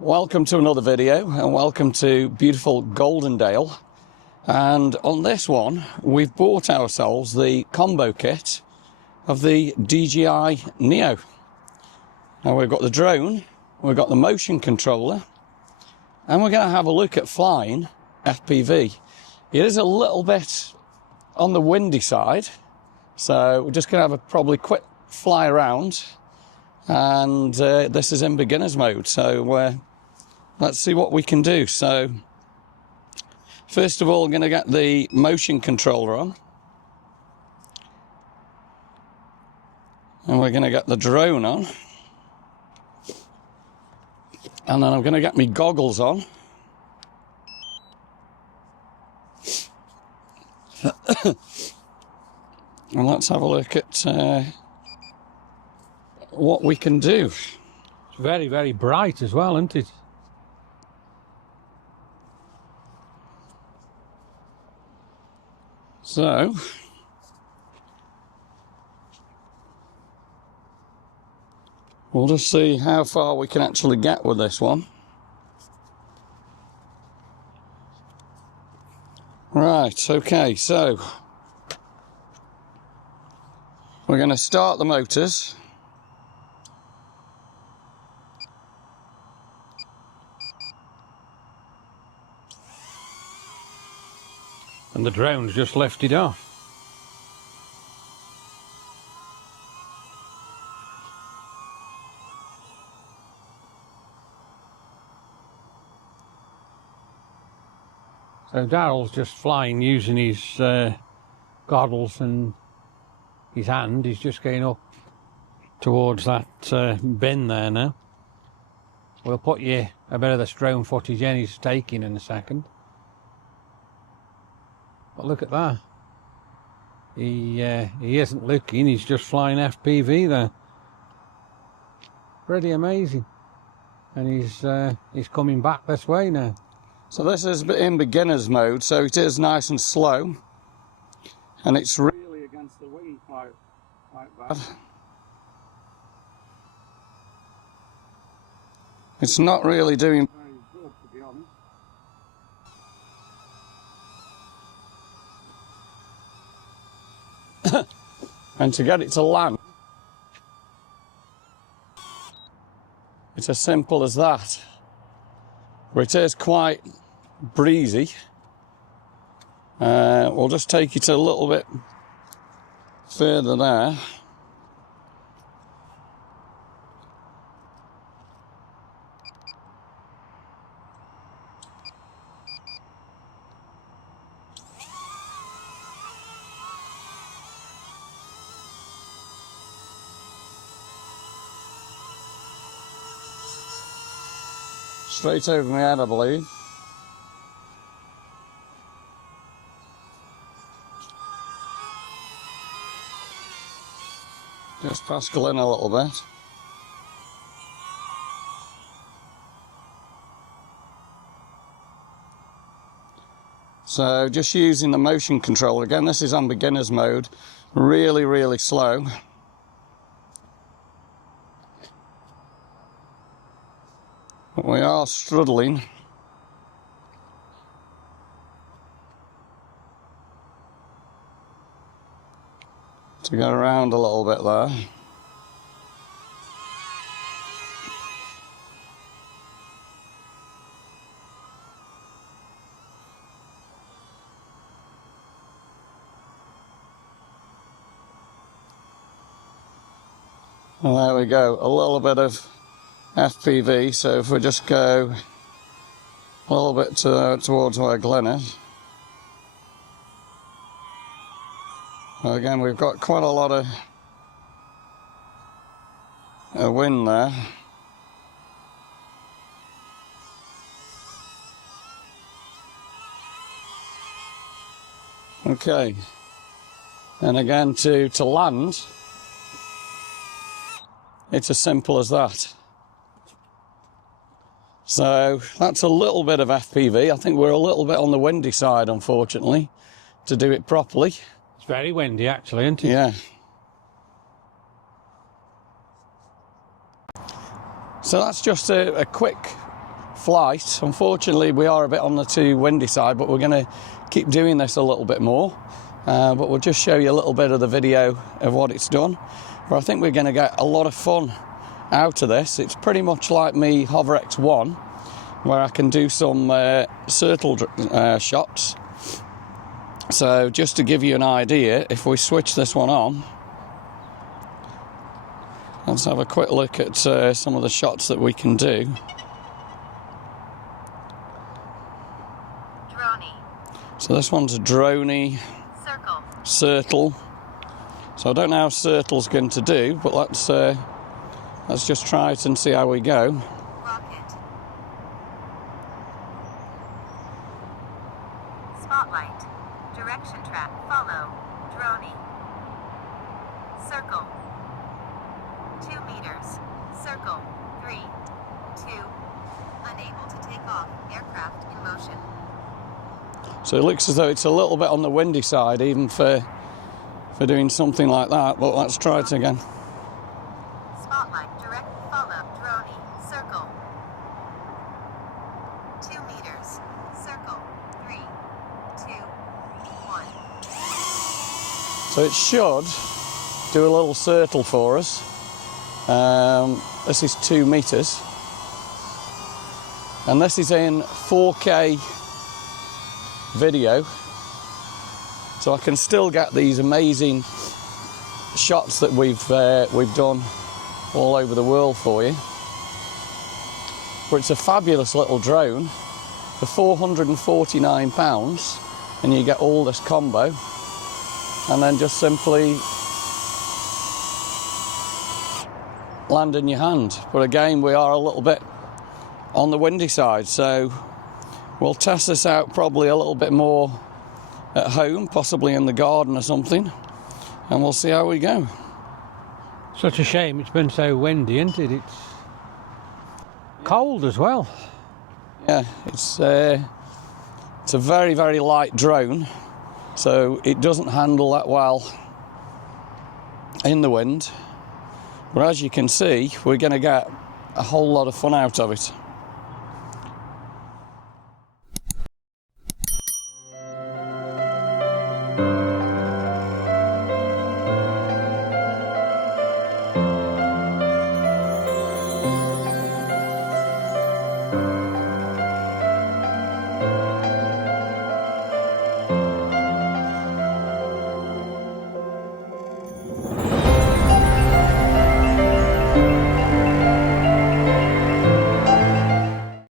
Welcome to another video and welcome to beautiful Goldendale. And on this one we've bought ourselves the combo kit of the DJI Neo. Now we've got the drone, we've got the motion controller, and we're going to have a look at flying FPV. It is a little bit on the windy side, so we're just going to have a probably quick fly around, and this is in beginner's mode, so let's see what we can do. So first of all, I'm going to get the motion controller on, and we're going to get the drone on, and then I'm going to get my goggles on. And let's have a look at what we can do. It's very, very bright as well, isn't it? So we'll just see how far we can actually get with this one. Right, okay, so we're going to start the motors. And the drone's just lifted off. So Daryl's just flying using his goggles and his hand. He's just going up towards that bin there now. We'll put you a bit of the drone footage in he's taking in a second. But look at that. He isn't looking, he's just flying FPV there. Pretty amazing. And he's coming back this way now. So this is in beginner's mode, so it is nice and slow, and it's really against the wing quite bad. It's not really doing very good, to be honest. And to get it to land, it's as simple as that. But it is quite breezy. We'll just take it a little bit further there. Straight over my head, I believe. Just past Glynn a little bit. So just using the motion control. Again, this is on beginner's mode. Really, really slow. But we are struggling. To go around a little bit there. And there we go, a little bit of FPV, so if we just go a little bit towards where Glynn is. Well, again, we've got quite a lot of wind there. Okay, and again to land, it's as simple as that. So that's a little bit of FPV. I think we're a little bit on the windy side, unfortunately, to do it properly. It's very windy actually, isn't it? Yeah. So that's just a quick flight. Unfortunately, we are a bit on the too windy side, but we're going to keep doing this a little bit more. But we'll just show you a little bit of the video of what it's done. But I think we're going to get a lot of fun out of this. It's pretty much like me Hover X1, where I can do some circle shots. So just to give you an idea, if we switch this one on, let's have a quick look at some of the shots that we can do. Droney. So this one's a droney. Circle. So I don't know how circle's going to do, but let's just try it and see how we go. Rocket. Spotlight. Direction track. Follow. Droney. Circle. 2 meters. Circle. 3, 2. Unable to take off. Aircraft in motion. So it looks as though it's a little bit on the windy side, even for doing something like that, but let's try it again. Spotlight, direct, follow, droney, circle. 2 meters, circle, 3, 2, 1. So it should do a little circle for us. This is 2 meters. And this is in 4K video. So I can still get these amazing shots that we've done all over the world for you. But it's a fabulous little drone for £449, and you get all this combo, and then just simply land in your hand. But again, we are a little bit on the windy side, so we'll test this out probably a little bit more at home, possibly in the garden or something, and we'll see how we go. Such a shame it's been so windy, isn't it? It's cold as well. Yeah, it's a very, very light drone, so it doesn't handle that well in the wind. But as you can see, we're going to get a whole lot of fun out of it.